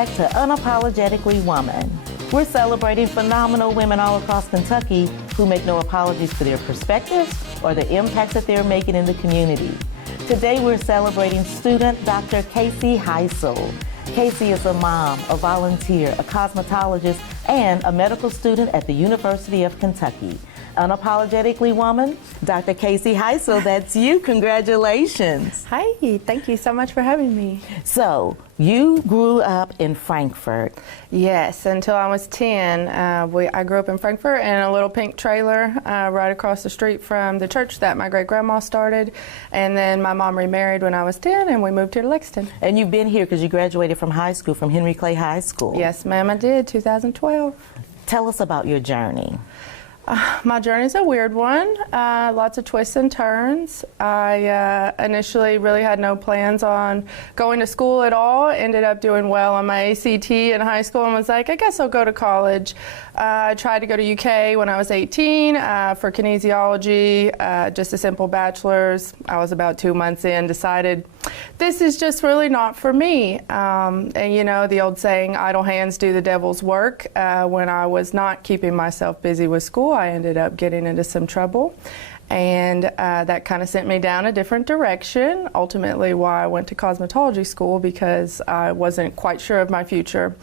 back to Unapologetically Woman. We're celebrating phenomenal women all across Kentucky who make no apologies for their perspectives or the impacts that they're making in the community. Today we're celebrating student Dr. Caci Hisle. Caci is a mom, a volunteer, a cosmetologist, and a medical student at the University of Kentucky. Unapologetically Woman, Dr. Caci Hisle, that's you. Congratulations. Hi, thank you so much for having me. So, you grew up in Frankfort. Yes, until I was 10. I grew up in Frankfort in a little pink trailer right across the street from the church that my great-grandma started. And then my mom remarried when I was 10, and we moved here to Lexington. And you've been here because you graduated from high school, from Henry Clay High School. Yes, ma'am, I did, 2012. Tell us about your journey. My journey's a weird one, lots of twists and turns. I initially really had no plans on going to school at all, ended up doing well on my ACT in high school and was like, I guess I'll go to college. I tried to go to UK when I was 18 for kinesiology, just a simple bachelor's. I was about 2 months in, decided this is just really not for me. And you know, the old saying, idle hands do the devil's work. When I was not keeping myself busy with school, I ended up getting into some trouble. And that kind of sent me down a different direction. Ultimately why I went to cosmetology school, because I wasn't quite sure of my future.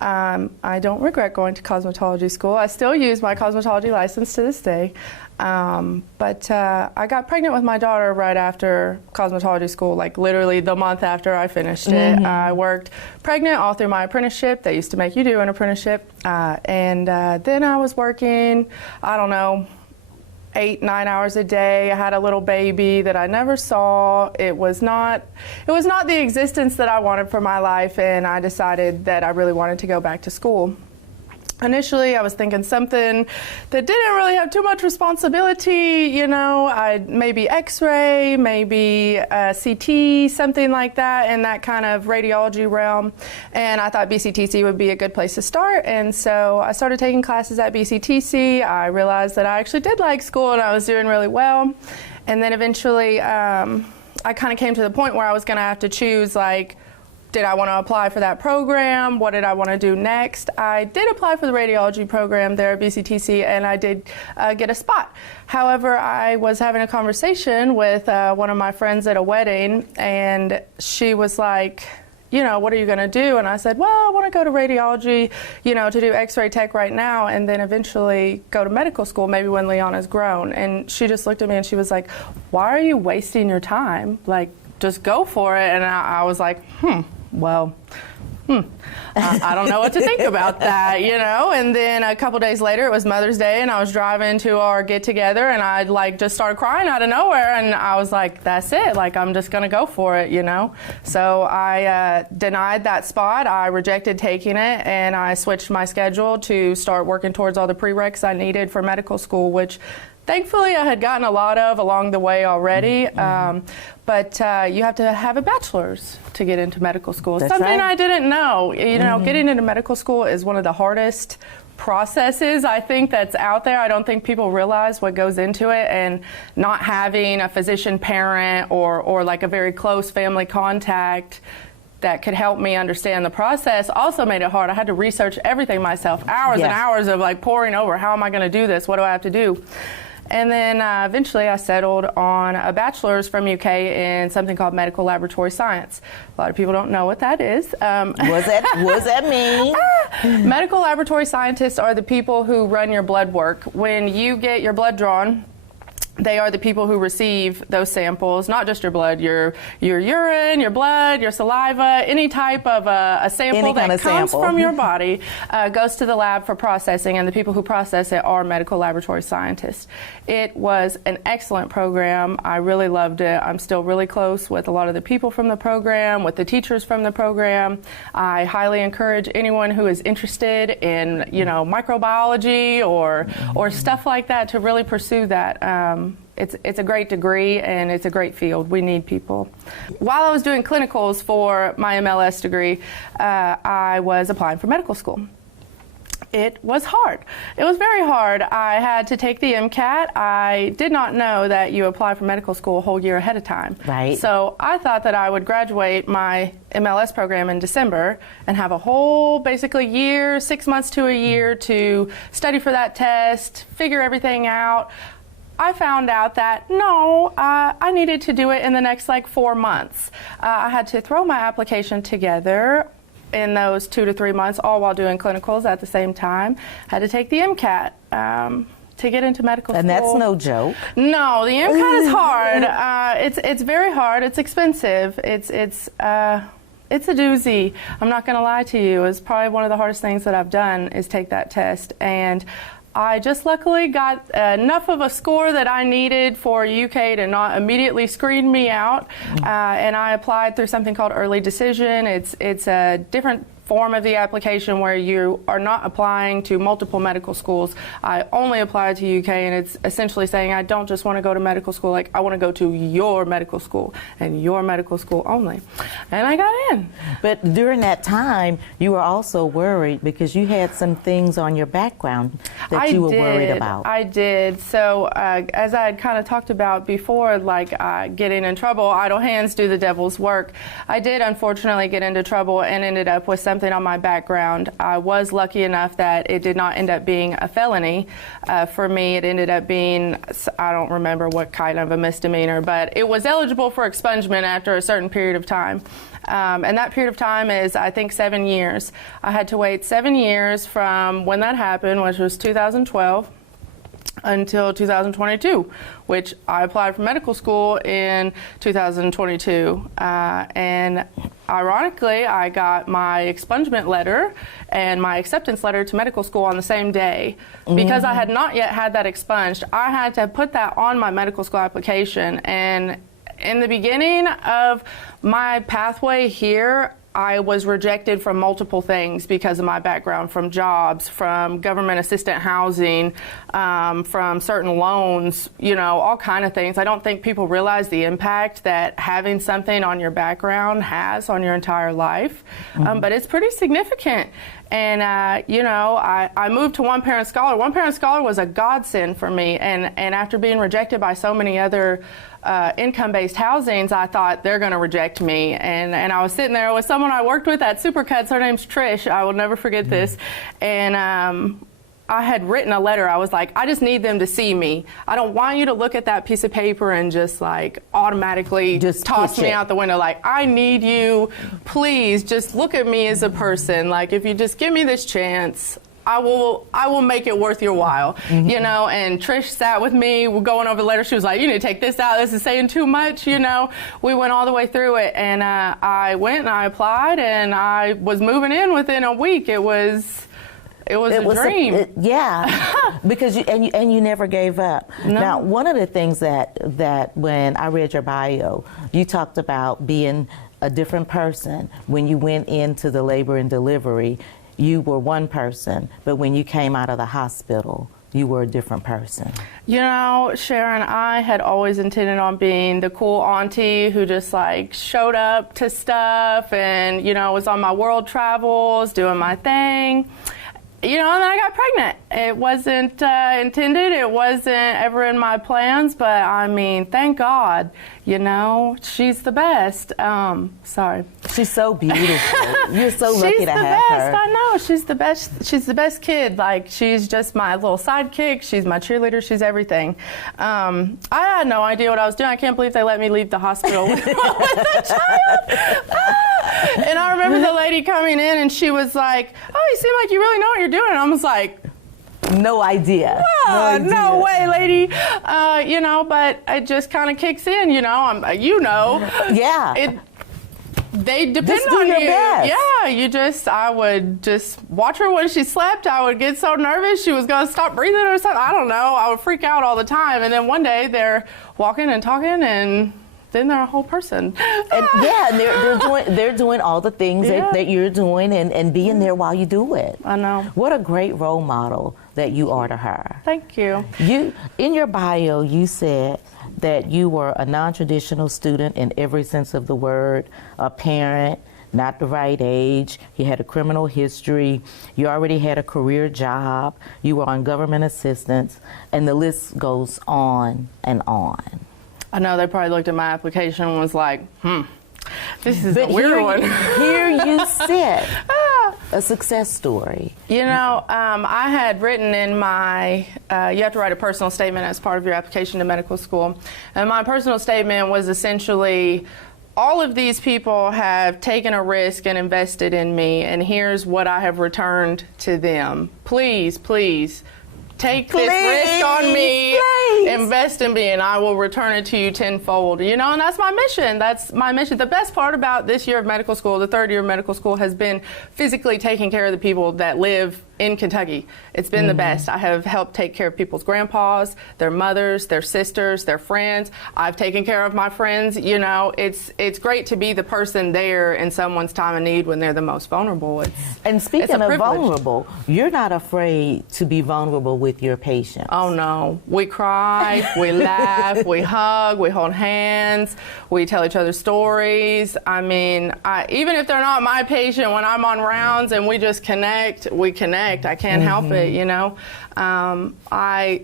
I don't regret going to cosmetology school. I still use my cosmetology license to this day. But I got pregnant with my daughter right after cosmetology school, like literally the month after I finished it. I worked pregnant all through my apprenticeship. They used to make you do an apprenticeship. And then I was working, I don't know, 8-9 hours a day. I had a little baby that I never saw. It was not the existence that I wanted for my life, and I decided that I really wanted to go back to school. Initially, I was thinking something that didn't really have too much responsibility, you know, maybe X-ray, maybe CT, something like that, in that kind of radiology realm. And I thought BCTC would be a good place to start. And so I started taking classes at BCTC. I realized that I actually did like school and I was doing really well. And then eventually, I kind of came to the point where I was going to have to choose, like, did I want to apply for that program? What did I want to do next? I did apply for the radiology program there at BCTC, and I did get a spot. However, I was having a conversation with one of my friends at a wedding, and she was like, you know, what are you going to do? And I said, well, I want to go to radiology, you know, to do X-ray tech right now, and then eventually go to medical school, maybe when Leonna's grown. And she just looked at me and she was like, why are you wasting your time? Like, just go for it. And I was like, well, I don't know what to think about that, you know. And then a couple days later, it was Mother's Day, and I was driving to our get-together, and I like just started crying out of nowhere, and I was like, that's it, like, I'm just gonna go for it, you know. So I denied that spot. I rejected taking it, and I switched my schedule to start working towards all the prereqs I needed for medical school, which thankfully I had gotten a lot of along the way already. But you have to have a bachelor's to get into medical school. That's something right. I didn't know. You know, getting into medical school is one of the hardest processes, I think, that's out there. I don't think people realize what goes into it, and not having a physician parent or like a very close family contact that could help me understand the process also made it hard. I had to research everything myself, hours and hours of like poring over, how am I going to do this? What do I have to do? And then eventually I settled on a bachelor's from UK in something called medical laboratory science. A lot of people don't know what that is. What does that mean? Medical laboratory scientists are the people who run your blood work. When you get your blood drawn, they are the people who receive those samples, not just your blood, your urine, your blood, your saliva, any type of a sample that comes from your body goes to the lab for processing, and the people who process it are medical laboratory scientists. It was an excellent program. I really loved it. I'm still really close with a lot of the people from the program, with the teachers from the program. I highly encourage anyone who is interested in, you know, microbiology or stuff like that to really pursue that. It's a great degree, and it's a great field. We need people. While I was doing clinicals for my MLS degree, I was applying for medical school. It was hard. It was very hard. I had to take the MCAT. I did not know that you apply for medical school a whole year ahead of time. Right. So I thought that I would graduate my MLS program in December and have a whole basically year, 6 months to a year to study for that test, figure everything out. I found out that no, I needed to do it in the next like 4 months. I had to throw my application together in those 2 to 3 months, all while doing clinicals at the same time. Had to take the MCAT to get into medical school. And that's no joke. No, the MCAT is hard. It's very hard. It's expensive. It's a doozy. I'm not going to lie to you. It's probably one of the hardest things that I've done is take that test. And I just luckily got enough of a score that I needed for UK to not immediately screen me out, and I applied through something called early decision. It's a different form of the application where you are not applying to multiple medical schools. I only applied to UK, and it's essentially saying I don't just want to go to medical school, like I want to go to your medical school and your medical school only. And I got in. But during that time, you were also worried because you had some things on your background that you were worried about. I did. So as I had kind of talked about before, like getting in trouble, idle hands do the devil's work. I did unfortunately get into trouble and ended up with something on my background. I was lucky enough that it did not end up being a felony. For me, it ended up being, I don't remember what kind of a misdemeanor, but it was eligible for expungement after a certain period of time. And that period of time is, I think, 7 years. I had to wait 7 years from when that happened, which was 2012, until 2022, which I applied for medical school in 2022. And ironically, I got my expungement letter and my acceptance letter to medical school on the same day. Because I had not yet had that expunged, I had to put that on my medical school application. And in the beginning of my pathway here, I was rejected from multiple things because of my background, from jobs, from government assistant housing, from certain loans, you know, all kind of things. I don't think people realize the impact that having something on your background has on your entire life, but it's pretty significant. And, you know, I moved to one-parent scholar. One-parent scholar was a godsend for me, and after being rejected by so many other income-based housings, I thought they're going to reject me. And I was sitting there with someone I worked with at Supercuts. Her name's Trish. I will never forget this. And I had written a letter. I was like, I just need them to see me. I don't want you to look at that piece of paper and just like automatically just toss me out the window. Like, I need you. Please just look at me as a person. Like, if you just give me this chance, I will make it worth your while, you know. And Trish sat with me. We're going over the letter. She was like, you need to take this out. This is saying too much, you know. We went all the way through it, and I went and I applied, and I was moving in within a week. It was a dream. Because you never gave up. No. Now, one of the things that when I read your bio, you talked about being a different person when you went into the labor and delivery. You were one person, but when you came out of the hospital, you were a different person. You know, Sharon, I had always intended on being the cool auntie who just like showed up to stuff and, you know, was on my world travels, doing my thing. You know, and then I got pregnant. It wasn't intended. It wasn't ever in my plans, but I mean, thank God, you know, she's the best. Sorry. She's so beautiful. You're so lucky to have her. She's the best. I know. She's the best. She's the best kid. Like, she's just my little sidekick. She's my cheerleader. She's everything. I had no idea what I was doing. I can't believe they let me leave the hospital with a child. And I remember the lady coming in and she was like, oh, you seem like you really know what you're doing. And I was like, no idea. No way, lady. You know, but it just kind of kicks in, you know. Yeah. They depend just do on your you. Best. Yeah, I would just watch her when she slept. I would get so nervous she was going to stop breathing or something. I don't know. I would freak out all the time. And then one day they're walking and talking and then they're a whole person. And they're doing all the things that you're doing and being there while you do it. I know. What a great role model that you are to her. Thank you. In your bio, you said that you were a non-traditional student in every sense of the word, a parent, not the right age, he had a criminal history, you already had a career job, you were on government assistance, and the list goes on and on. I know they probably looked at my application and was like, this is a weird one. Here you sit, a success story. You know, I had written in my, you have to write a personal statement as part of your application to medical school. And my personal statement was essentially, all of these people have taken a risk and invested in me, and here's what I have returned to them. Please, please, take this risk on me, invest in me, and I will return it to you tenfold. You know, and that's my mission. That's my mission. The best part about this year of medical school, the third year of medical school, has been physically taking care of the people that live in Kentucky. It's been the best. I have helped take care of people's grandpas, their mothers, their sisters, their friends. I've taken care of my friends. You know, it's great to be the person there in someone's time of need when they're the most vulnerable. And speaking of vulnerable, you're not afraid to be vulnerable with your patients. Oh no, we cry, we laugh, we hug, we hold hands, we tell each other stories. I mean, even if they're not my patient, when I'm on rounds and we just connect, we connect. I can't help it, you know. I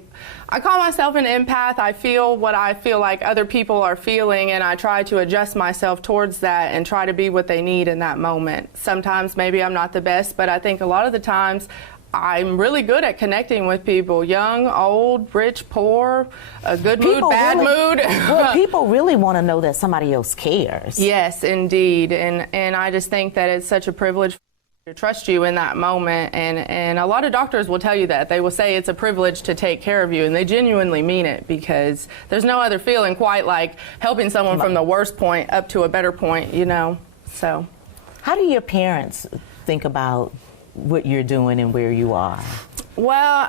call myself an empath. I feel what I feel like other people are feeling, and I try to adjust myself towards that and try to be what they need in that moment. Sometimes maybe I'm not the best, but I think a lot of the times I'm really good at connecting with people, young, old, rich, poor, a good mood, bad mood. Well, people really want to know that somebody else cares. Yes, indeed. And I just think that it's such a privilege to trust you in that moment, and a lot of doctors will tell you that. They will say it's a privilege to take care of you, and they genuinely mean it, because there's no other feeling quite like helping someone from the worst point up to a better point, you know. So how do your parents think about what you're doing and where you are? Well,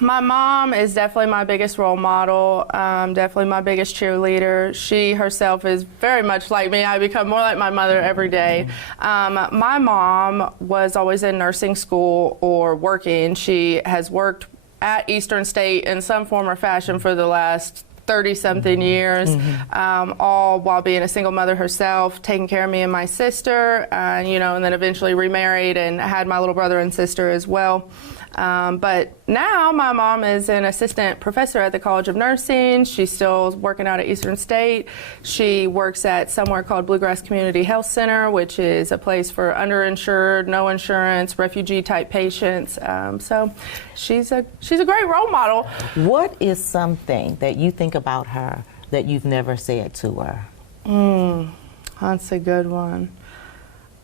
my mom is definitely my biggest role model, definitely my biggest cheerleader. She herself is very much like me. I become more like my mother every day. My mom was always in nursing school or working. She has worked at Eastern State in some form or fashion for the last 30-something years, all while being a single mother herself, taking care of me and my sister, you know, and then eventually remarried and had my little brother and sister as well. But now my mom is an assistant professor at the College of Nursing. She's still working out at Eastern State. She works at somewhere called Bluegrass Community Health Center, which is a place for underinsured, no insurance, refugee-type patients. So she's a great role model. What is something that you think about her that you've never said to her? That's a good one.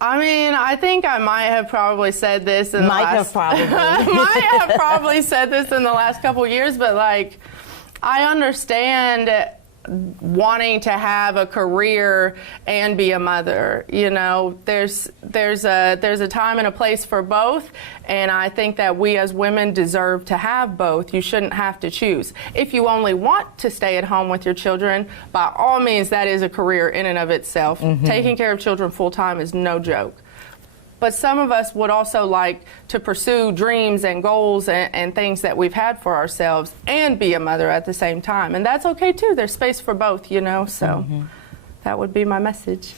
I mean, I think I might have probably said this in might have probably said this in the last couple of years, but like, I understand wanting to have a career and be a mother. You know, there's a time and a place for both, and I think that we as women deserve to have both. You shouldn't have to choose. If you only want to stay at home with your children, by all means, that is a career in and of itself. Taking care of children full time is no joke. But some of us would also like to pursue dreams and goals and things that we've had for ourselves and be a mother at the same time. And that's okay too. There's space for both, you know, so that would be my message.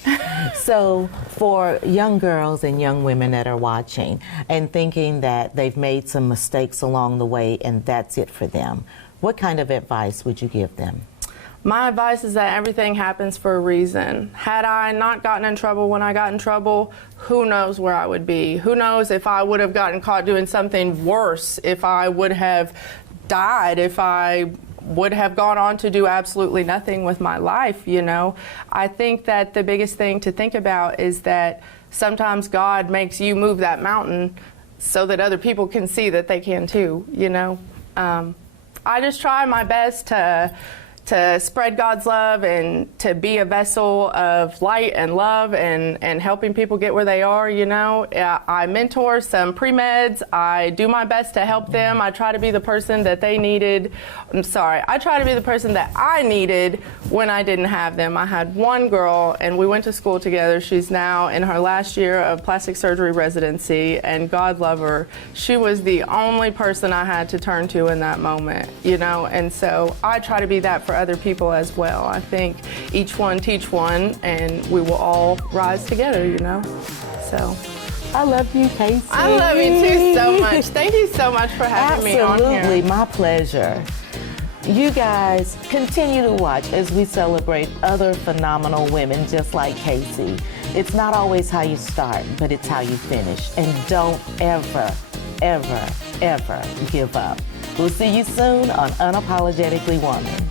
So for young girls and young women that are watching and thinking that they've made some mistakes along the way and that's it for them, what kind of advice would you give them? My advice is that everything happens for a reason. Had I not gotten in trouble when I got in trouble, who knows where I would be? Who knows if I would have gotten caught doing something worse, if I would have died, if I would have gone on to do absolutely nothing with my life, you know? I think that the biggest thing to think about is that sometimes God makes you move that mountain so that other people can see that they can too, you know? I just try my best to spread God's love and to be a vessel of light and love and helping people get where they are, you know. I mentor some pre-meds. I do my best to help them. I try to be the person that they needed. I try to be the person that I needed when I didn't have them. I had one girl, and we went to school together. She's now in her last year of plastic surgery residency, and God love her. She was the only person I had to turn to in that moment, you know, and so I try to be that for other people as well. I think each one teach one, and we will all rise together, you know? So. I love you, Caci. I love you too so much. Thank you so much for having me on here. Absolutely, my pleasure. You guys continue to watch as we celebrate other phenomenal women just like Caci. It's not always how you start, but it's how you finish. And don't ever, ever, ever give up. We'll see you soon on Unapologetically Woman.